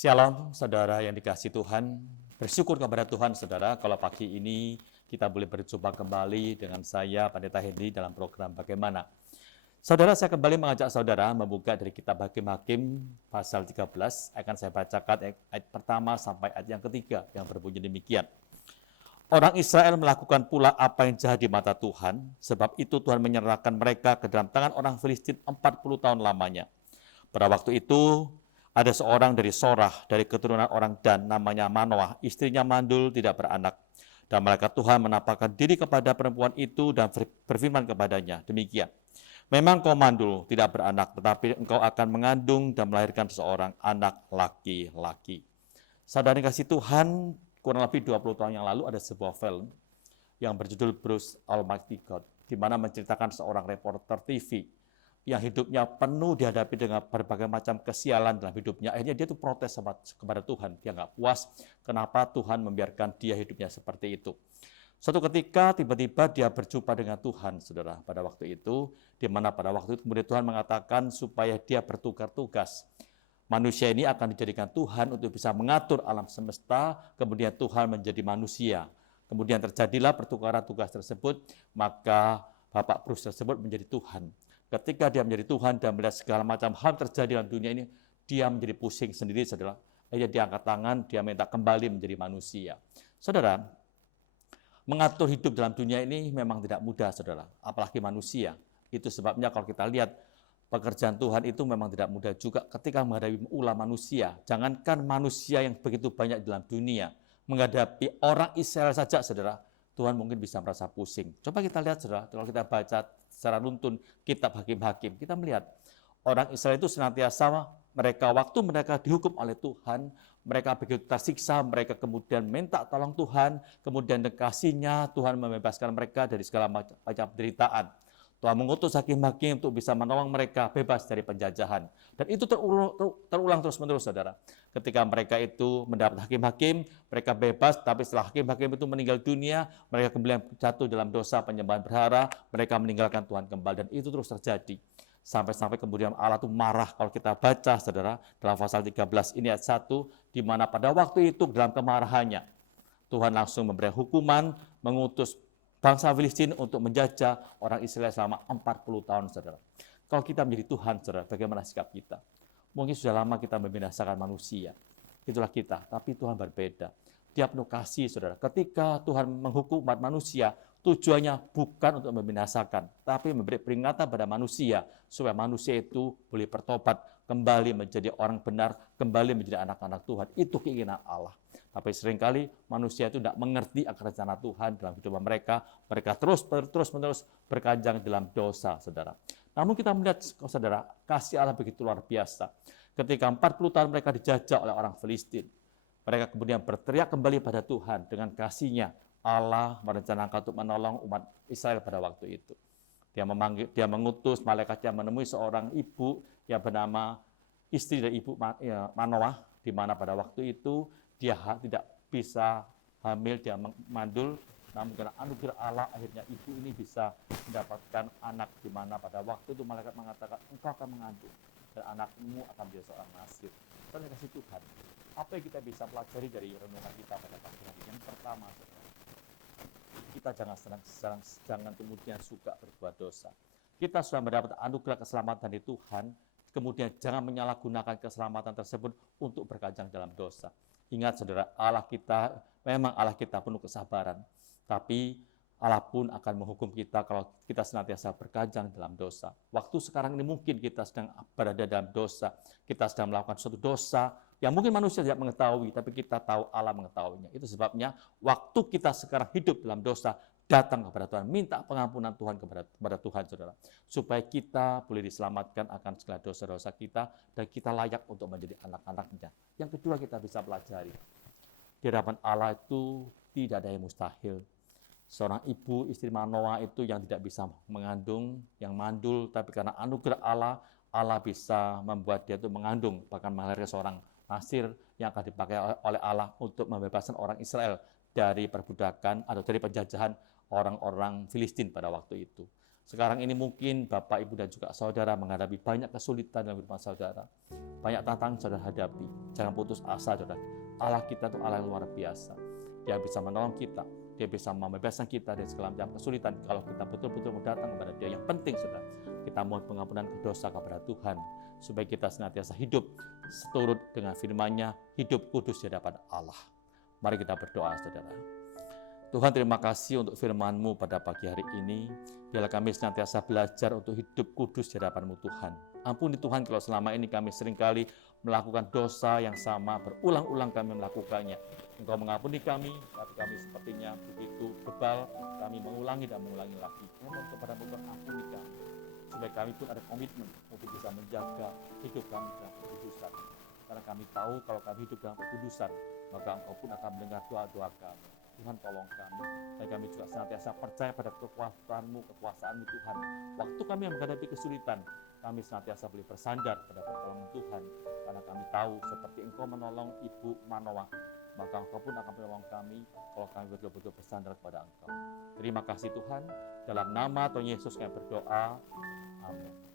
Shalom, saudara yang dikasihi Tuhan. Bersyukur kepada Tuhan, saudara, kalau pagi ini kita boleh berjumpa kembali dengan saya, Pendeta Hendy, dalam program Bagaimana. Saudara, saya kembali mengajak saudara membuka dari kitab Hakim-Hakim pasal 13. Akan saya bacakan ayat pertama sampai ayat yang ketiga yang berbunyi demikian. Orang Israel melakukan pula apa yang jahat di mata Tuhan, sebab itu Tuhan menyerahkan mereka ke dalam tangan orang Filistin 40 tahun lamanya. Pada waktu itu, ada seorang dari Sorah, dari keturunan orang Dan, namanya Manoah, istrinya mandul, tidak beranak. Dan malaikat Tuhan menampakkan diri kepada perempuan itu dan berfirman kepadanya, demikian. Memang kau mandul, tidak beranak, tetapi engkau akan mengandung dan melahirkan seorang anak laki-laki. Saudara kasih Tuhan, kurang lebih 20 tahun yang lalu ada sebuah film yang berjudul Bruce Almighty God, di mana menceritakan seorang reporter TV yang hidupnya penuh dihadapi dengan berbagai macam kesialan dalam hidupnya. Akhirnya dia tuh protes kepada Tuhan. Dia nggak puas kenapa Tuhan membiarkan dia hidupnya seperti itu. Suatu ketika tiba-tiba dia berjumpa dengan Tuhan, saudara, pada waktu itu, di mana pada waktu itu kemudian Tuhan mengatakan supaya dia bertukar tugas. Manusia ini akan dijadikan Tuhan untuk bisa mengatur alam semesta, kemudian Tuhan menjadi manusia. Kemudian terjadilah pertukaran tugas tersebut, maka Bapak Bruce tersebut menjadi Tuhan. Ketika dia menjadi Tuhan dan melihat segala macam hal terjadi dalam dunia ini, dia menjadi pusing sendiri, saudara. Akhirnya dia angkat tangan, dia minta kembali menjadi manusia. Saudara, mengatur hidup dalam dunia ini memang tidak mudah, saudara. Apalagi manusia. Itu sebabnya kalau kita lihat, pekerjaan Tuhan itu memang tidak mudah juga ketika menghadapi ulah manusia. Jangankan manusia yang begitu banyak dalam dunia, menghadapi orang Israel saja, saudara, Tuhan mungkin bisa merasa pusing. Coba kita lihat, saudara, kalau kita baca secara runtun kitab Hakim-Hakim, kita melihat orang Israel itu senantiasa waktu mereka dihukum oleh Tuhan, mereka begitu tersiksa, mereka kemudian minta tolong Tuhan, kemudian kasih-Nya Tuhan membebaskan mereka dari segala macam penderitaan. Tuhan mengutus hakim-hakim untuk bisa menolong mereka bebas dari penjajahan. Dan itu terulang terus-menerus, saudara. Ketika mereka itu mendapat hakim-hakim, mereka bebas, tapi setelah hakim-hakim itu meninggal dunia, mereka kemudian jatuh dalam dosa penyembahan berhala, mereka meninggalkan Tuhan kembali. Dan itu terus terjadi. Sampai-sampai kemudian Allah itu marah kalau kita baca, saudara, dalam pasal 13 ini ayat 1, di mana pada waktu itu dalam kemarahannya, Tuhan langsung memberi hukuman, mengutus bangsa Filistin untuk menjajah orang Israel selama 40 tahun, saudara. Kalau kita menjadi Tuhan, saudara, bagaimana sikap kita? Mungkin sudah lama kita membinasakan manusia. Itulah kita, tapi Tuhan berbeda. Dia penuh kasih, saudara. Ketika Tuhan menghukum umat manusia, tujuannya bukan untuk membinasakan, tapi memberi peringatan pada manusia, supaya manusia itu boleh bertobat, kembali menjadi orang benar, kembali menjadi anak-anak Tuhan. Itu keinginan Allah. Tapi seringkali manusia itu tidak mengerti akan rencana Tuhan dalam hidup mereka. Mereka terus-menerus berkanjang dalam dosa, saudara. Namun kita melihat, saudara, kasih Allah begitu luar biasa. Ketika 40 tahun mereka dijajah oleh orang Filistin, mereka kemudian berteriak kembali pada Tuhan dengan kasih-Nya. Allah merencanakan untuk menolong umat Israel pada waktu itu. Dia mengutus malaikatnya menemui seorang ibu yang bernama istri dari ibu Manoah, di mana pada waktu itu dia tidak bisa hamil, dia mandul, namun karena anugerah Allah akhirnya ibu ini bisa mendapatkan anak, di mana pada waktu itu malaikat mengatakan engkau akan mengandung dan anakmu akan menjadi seorang nasir. Terima kasih Tuhan. Apa yang kita bisa pelajari dari renungan kita pada pagi hari? Yang pertama, kita jangan kemudian suka berbuat dosa. Kita sudah mendapat anugerah keselamatan dari Tuhan, kemudian jangan menyalahgunakan keselamatan tersebut untuk berkajang dalam dosa. Ingat, saudara, memang Allah kita penuh kesabaran, tapi Allah pun akan menghukum kita kalau kita senantiasa berkajang dalam dosa. Waktu sekarang ini mungkin kita sedang berada dalam dosa, kita sedang melakukan suatu dosa yang mungkin manusia tidak mengetahui, tapi kita tahu Allah mengetahuinya. Itu sebabnya waktu kita sekarang hidup dalam dosa, datang kepada Tuhan, minta pengampunan Tuhan kepada Tuhan, saudara, supaya kita boleh diselamatkan akan segala dosa-dosa kita dan kita layak untuk menjadi anak-anak-Nya. Yang kedua, kita bisa pelajari di hadapan Allah itu tidak ada yang mustahil. Seorang ibu istri Manoah itu yang tidak bisa mengandung, yang mandul, tapi karena anugerah Allah, Allah bisa membuat dia itu mengandung, bahkan melahirkan seorang nasir yang akan dipakai oleh Allah untuk membebaskan orang Israel dari perbudakan atau dari penjajahan orang-orang Filistin pada waktu itu. Sekarang ini mungkin Bapak, Ibu, dan juga saudara menghadapi banyak kesulitan dalam kehidupan saudara. Banyak tantangan saudara hadapi. Jangan putus asa, saudara. Allah kita itu Allah yang luar biasa. Dia bisa menolong kita. Dia bisa membebaskan kita dari segala macam kesulitan kalau kita betul-betul datang kepada Dia. Yang penting, saudara, kita mohon pengampunan dosa kepada Tuhan, supaya kita senantiasa hidup seturut dengan firman-Nya, hidup kudus di hadapan Allah. Mari kita berdoa, saudara. Tuhan, terima kasih untuk firman-Mu pada pagi hari ini. Biarlah kami senantiasa belajar untuk hidup kudus di hadapan-Mu, Tuhan. Ampuni Tuhan kalau selama ini kami seringkali melakukan dosa yang sama, berulang-ulang kami melakukannya. Engkau mengampuni kami, tapi kami sepertinya begitu bebal, kami mengulangi dan mengulangi lagi. Mohon kepada-Mu, Tuhan, ampuni kami, supaya kami pun ada komitmen untuk bisa menjaga hidup kami dalam kekudusan. Karena kami tahu kalau kami hidup dalam kekudusan, maka Engkau pun akan mendengar doa-doa kami. Tuhan, tolong kami, dan kami juga senantiasa percaya pada kekuasaan-Mu, kekuasaan-Mu, Tuhan. Waktu kami menghadapi kesulitan, kami senantiasa boleh bersandar pada pertolongan Tuhan, karena kami tahu seperti Engkau menolong Ibu Manoah, maka Engkau pun akan menolong kami kalau kami betul-betul bersandar kepada Engkau. Terima kasih Tuhan, dalam nama Tuhan Yesus kami berdoa, amin.